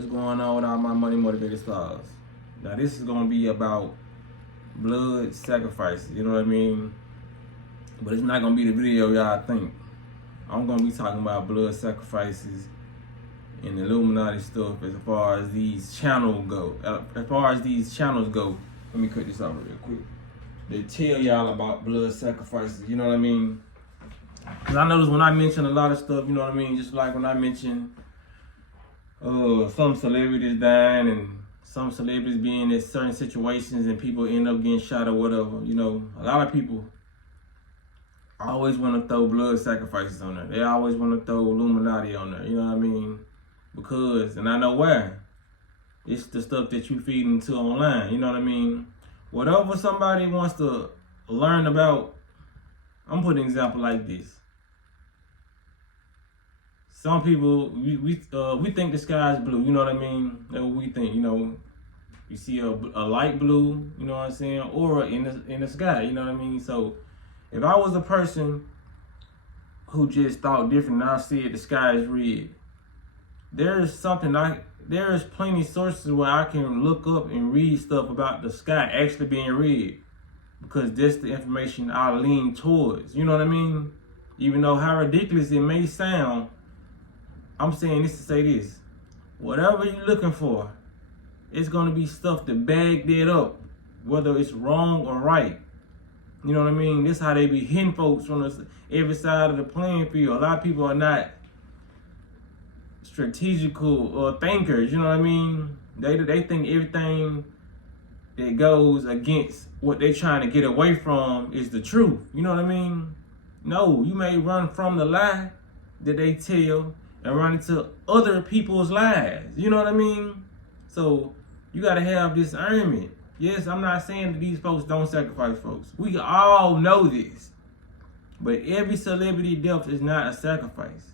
What's going on with all my money motivated stars? Now this is gonna be about blood sacrifices, you know what I mean? But it's not gonna be the video y'all think. I'm gonna be talking about blood sacrifices and Illuminati stuff as far as these channels go. Let me cut this off real quick. They tell y'all about blood sacrifices, you know what I mean? Cause I notice when I mention a lot of stuff, you know what I mean? Just like when I mention some celebrities dying and some celebrities being in certain situations and people end up getting shot or whatever, you know, a lot of people always want to throw blood sacrifices on there. They always want to throw Illuminati on there, you know what I mean? Because, and I know why, it's the stuff that you feed into online, you know what I mean? Whatever somebody wants to learn about, I'm putting an example like this. Some people, we think the sky is blue, you know what I mean? That's what we think, you know. You see a light blue, you know what I'm saying, aura in the sky, you know what I mean? So if I was a person who just thought different and I said the sky is red, there's plenty of sources where I can look up and read stuff about the sky actually being red, because that's the information I lean towards, you know what I mean? Even though how ridiculous it may sound, I'm saying this to say this. Whatever you're looking for, it's gonna be stuff to bag that up, whether it's wrong or right. You know what I mean? This how they be hitting folks from every side of the playing field. A lot of people are not strategical thinkers, you know what I mean? They think everything that goes against what they're trying to get away from is the truth. You know what I mean? No, you may run from the lie that they tell and run into other people's lies. You know what I mean? So you gotta have discernment. Yes, I'm not saying that these folks don't sacrifice folks. We all know this. But every celebrity death is not a sacrifice.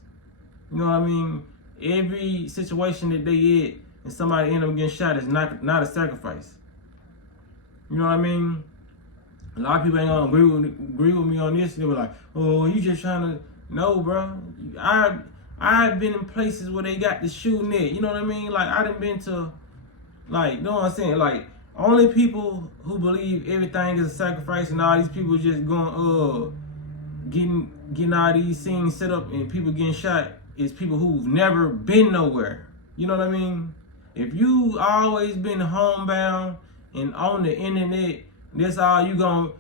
You know what I mean? Every situation that they in and somebody end up getting shot is not a sacrifice. You know what I mean? A lot of people ain't gonna agree with me on this. They were like, oh, you just trying to... No, bro. I've been in places where they got the shooting at. You know what I mean? Like, I done been to... Like, you know what I'm saying? Like, only people who believe everything is a sacrifice and all these people just going, getting all these scenes set up and people getting shot is people who've never been nowhere. You know what I mean? If you always been homebound and on the internet, that's all you gonna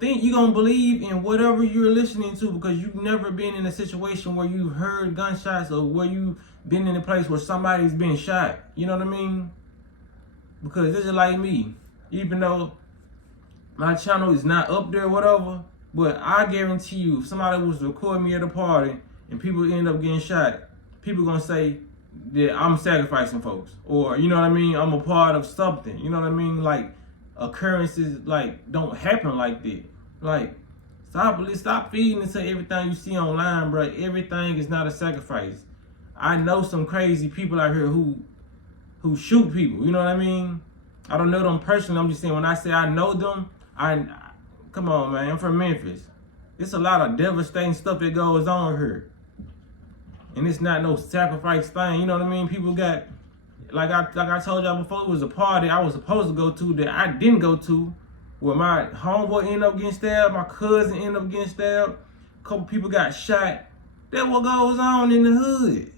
think, you gonna believe in whatever you're listening to, because you've never been in a situation where you've heard gunshots or where you've been in a place where somebody's been shot. You know what I mean? Because this is like me, even though my channel is not up there, whatever, but I guarantee you, if somebody was recording me at a party and people end up getting shot, people gonna say that I'm sacrificing folks, or you know what I mean, I'm a part of something. You know what I mean? Like, occurrences like don't happen like that. Like, stop feeding into everything you see online, bro. Everything is not a sacrifice. I know some crazy people out here who shoot people, you know what I mean? I don't know them personally. I'm just saying, when I say I know them, come on, man, I'm from Memphis. It's a lot of devastating stuff that goes on here. And it's not no sacrifice thing, you know what I mean? People got, like I told y'all before, it was a party I was supposed to go to that I didn't go to, where my homeboy ended up getting stabbed, my cousin ended up getting stabbed, a couple people got shot. That's what goes on in the hood.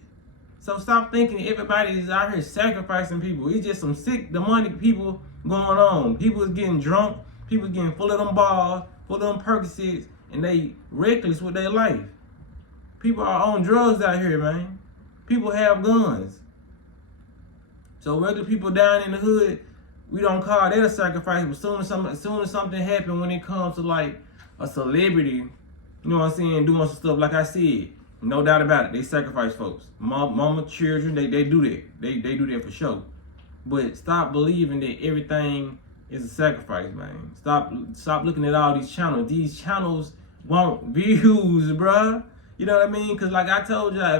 So stop thinking everybody is out here sacrificing people. It's just some sick, demonic people going on. People is getting drunk. People getting full of them balls, full of them Percocets, and they reckless with their life. People are on drugs out here, man. People have guns. So regular people down in the hood, we don't call that a sacrifice. But as soon as something happens, when it comes to like a celebrity, you know what I'm saying, doing some stuff, like I said, no doubt about it, they sacrifice folks. Mama, children, they do that. They do that for sure. But stop believing that everything is a sacrifice, man. Stop looking at all these channels. These channels want views, bruh. You know what I mean? Because like I told y'all,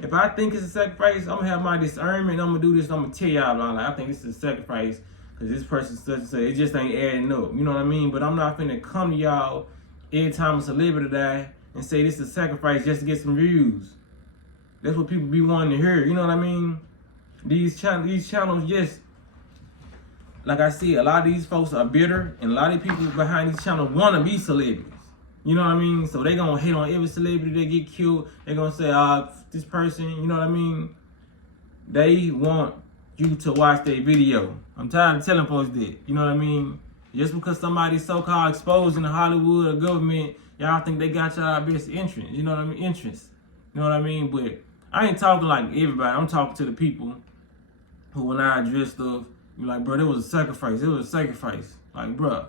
if I think it's a sacrifice, I'm gonna have my discernment. I'm gonna do this. I'm gonna tell y'all, like, I think this is a sacrifice because this person such and such. It just ain't adding up. You know what I mean? But I'm not finna come to y'all every time a celebrity die and say this is a sacrifice just to get some views. That's what people be wanting to hear. You know what I mean? These channels, yes, like I said, a lot of these folks are bitter, and a lot of people behind these channels want to be celebrities. You know what I mean? So they gonna hate on every celebrity that get killed. They gonna say, this person, you know what I mean? They want you to watch their video. I'm tired of telling folks that. You know what I mean? Just because somebody's so-called exposed in the Hollywood or government, y'all think they got y'all best interest. You know what I mean? Interest. You know what I mean? But I ain't talking like everybody. I'm talking to the people who, when I address stuff, you're like, bro, it was a sacrifice. It was a sacrifice. Like, bro,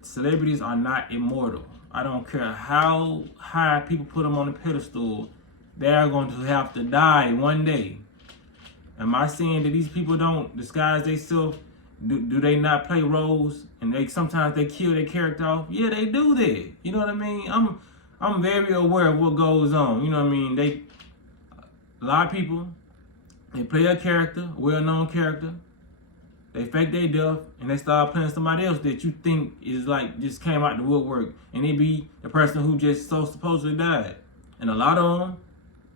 celebrities are not immortal. I don't care how high people put them on a pedestal. They are going to have to die one day. Am I saying that these people don't disguise themselves? Do they not play roles? And sometimes they kill their character off? Yeah, they do that. You know what I mean? I'm very aware of what goes on. You know what I mean? A lot of people, they play a character, well-known character. They fake their death, and they start playing somebody else that you think is like just came out the woodwork, and it be the person who just so supposedly died. And a lot of them,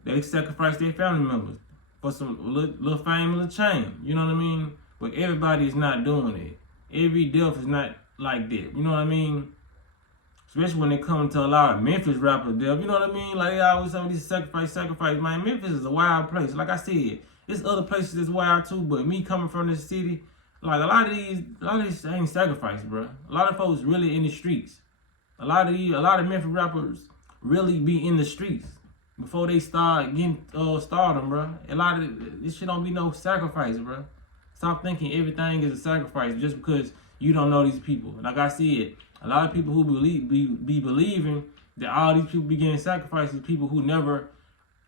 they sacrifice their family members for some little fame, little chain. You know what I mean? But everybody is not doing it. Every death is not like that. You know what I mean? Especially when it comes to a lot of Memphis rappers death. You know what I mean? Like they always say this sacrifice. Man, Memphis is a wild place. Like I said, there's other places that's wild too. But me coming from this city, like a lot of these ain't sacrifice, bro. A lot of folks really in the streets. A lot of Memphis rappers really be in the streets before they start getting stardom, bro. A lot of this shit don't be no sacrifice, bro. Stop thinking everything is a sacrifice just because you don't know these people. Like I said, a lot of people who be believing that all these people be getting sacrificed is people who never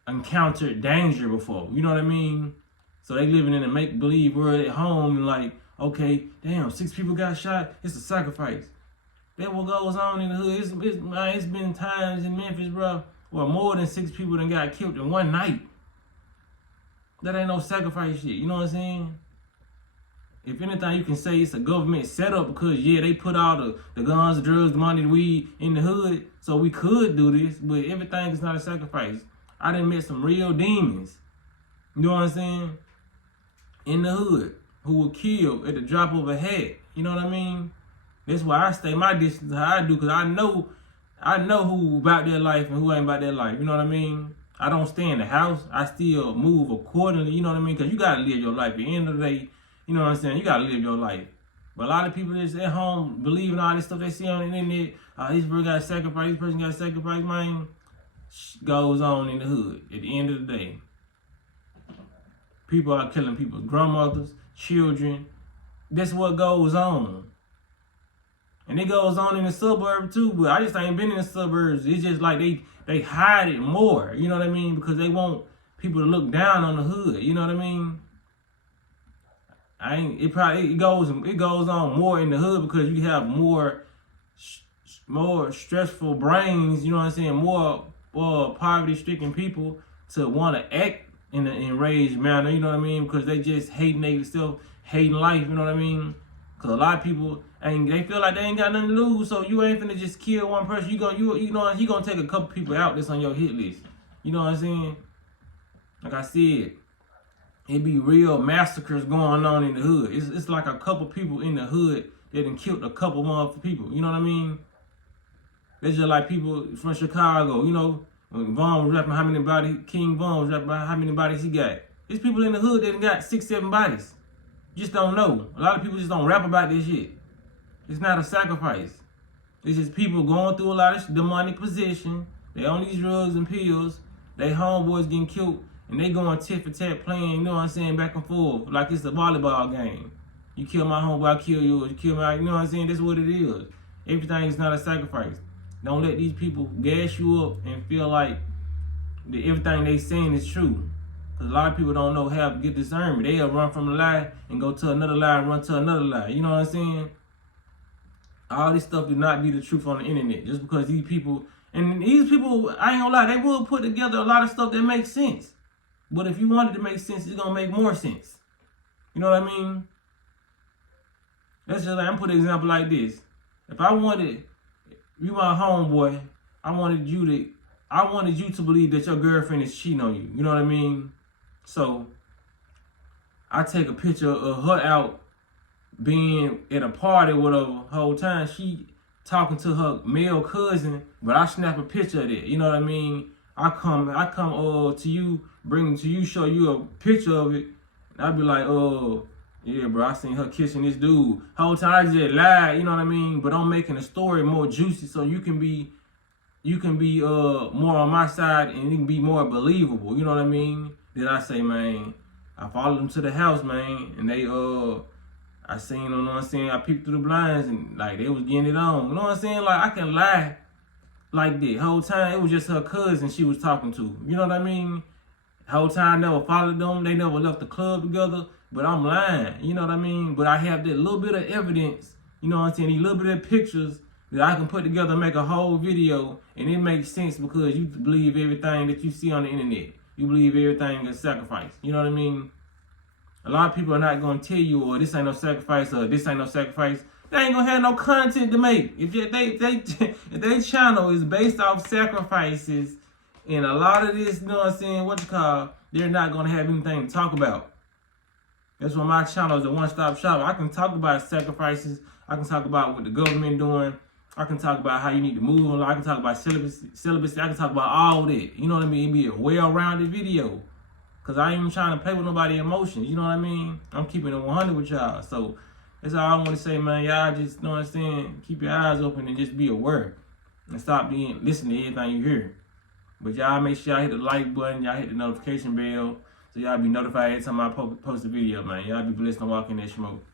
encountered danger before. You know what I mean? So they living in a make-believe world at home and like, okay, damn, 6 people got shot. It's a sacrifice. That what goes on in the hood. It's been times in Memphis, bro, where more than 6 people done got killed in one night. That ain't no sacrifice shit. You know what I'm saying? If anything, you can say it's a government setup because, yeah, they put all the guns, the drugs, the money, the weed in the hood, so we could do this, but everything is not a sacrifice. I done met some real demons, you know what I'm saying, in the hood, who were killed at the drop of a hat, you know what I mean? That's why I stay my distance how I do, because I know who about their life and who ain't about their life, you know what I mean? I don't stay in the house, I still move accordingly, you know what I mean? Because you got to live your life. At the end of the day, you know what I'm saying? You gotta live your life. But a lot of people just at home believing all this stuff they see on the internet. This person got sacrificed, this person got sacrificed, man. Goes on in the hood at the end of the day. People are killing people's grandmothers, children. That's what goes on. And it goes on in the suburbs too, but I just ain't been in the suburbs. It's just like they hide it more, you know what I mean? Because they want people to look down on the hood, you know what I mean? It goes on more in the hood because you have more stressful brains, you know what I'm saying, more poverty-stricken people to want to act in an enraged manner, you know what I mean, because they just hating themselves, hating life, you know what I mean, because a lot of people, they feel like they ain't got nothing to lose, so you ain't finna just kill one person, you gonna take a couple people out that's on your hit list, you know what I'm saying, like I said. It be real massacres going on in the hood. It's like a couple people in the hood that done killed a couple motherfucking people. You know what I mean? It's just like people from Chicago, you know, when Vaughn was rapping King Vaughn was rapping about how many bodies he got. There's people in the hood that done got 6, 7 bodies. You just don't know. A lot of people just don't rap about this shit. It's not a sacrifice. It's just people going through a lot of demonic possession. They on these drugs and pills. They homeboys getting killed. And they going tit for tat playing, you know what I'm saying, back and forth, like it's a volleyball game. You kill my homeboy, I kill yours. You kill my, you know what I'm saying, that's what it is. Everything is not a sacrifice. Don't let these people gas you up and feel like that everything they saying is true. Because a lot of people don't know how to get discernment. They'll run from a lie and go to another lie and run to another lie. You know what I'm saying? All this stuff do not be the truth on the internet. Just because these people, I ain't gonna lie, they will put together a lot of stuff that makes sense. But if you want it to make sense, it's gonna make more sense. You know what I mean? That's just like, I'm put an example like this. If I wanted, you my homeboy, I wanted you to believe that your girlfriend is cheating on you. You know what I mean? So I take a picture of her out being at a party with her whole time. She talking to her male cousin, but I snap a picture of that. You know what I mean? I come to you, bring it to you, show you a picture of it. And I be like, yeah, bro, I seen her kissing this dude. Whole time I just lied, you know what I mean? But I'm making the story more juicy so you can be more on my side and it can be more believable, you know what I mean? Then I say, man, I followed them to the house, man, and they I seen them, you know what I'm saying? I peeked through the blinds and like they was getting it on. You know what I'm saying? Like I can lie like that. Whole time it was just her cousin she was talking to. You know what I mean? Whole time I never followed them. They never left the club together. But I'm lying. You know what I mean? But I have that little bit of evidence, you know what I'm saying? These little bit of pictures that I can put together and make a whole video. And it makes sense because you believe everything that you see on the internet. You believe everything is sacrifice. You know what I mean? A lot of people are not going to tell you, or this ain't no sacrifice, or this ain't no sacrifice. They ain't going to have no content to make. If their channel is based off sacrifices, and a lot of this, you know what I'm saying, they're not going to have anything to talk about. That's why my channel is a one-stop shop. I can talk about sacrifices. I can talk about what the government doing. I can talk about how you need to move. I can talk about celibacy. I can talk about all that. You know what I mean? It'd be a well-rounded video. Because I ain't even trying to play with nobody's emotions. You know what I mean? I'm keeping it 100 with y'all. So that's all I want to say, man. Y'all just, you know what I'm saying, keep your eyes open and just be aware. And stop listening to everything you hear. But y'all make sure y'all hit the like button. Y'all hit the notification bell. So y'all be notified every time I post a video, man. Y'all be blessed and walk in that smoke.